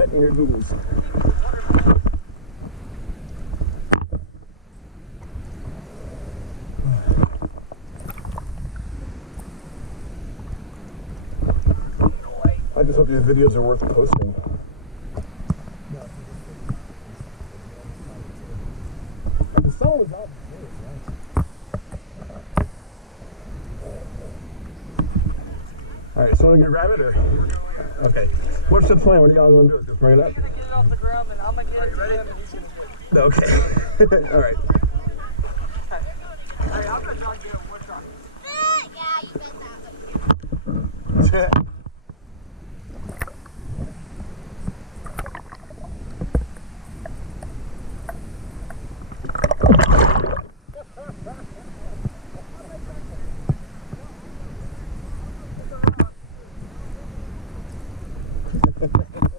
petting your googles. I just hope these videos are worth posting. The sun was up. Alright, so want to grab it or? Okay. What's the plan? What are y'all going to do? Just bring it up? He's going to get it off the ground and I'm going to get it to him and he's going to get it. Okay. Alright. Hey, I'm going to try to get him one shot. Yeah, you missed out. Ha ha ha.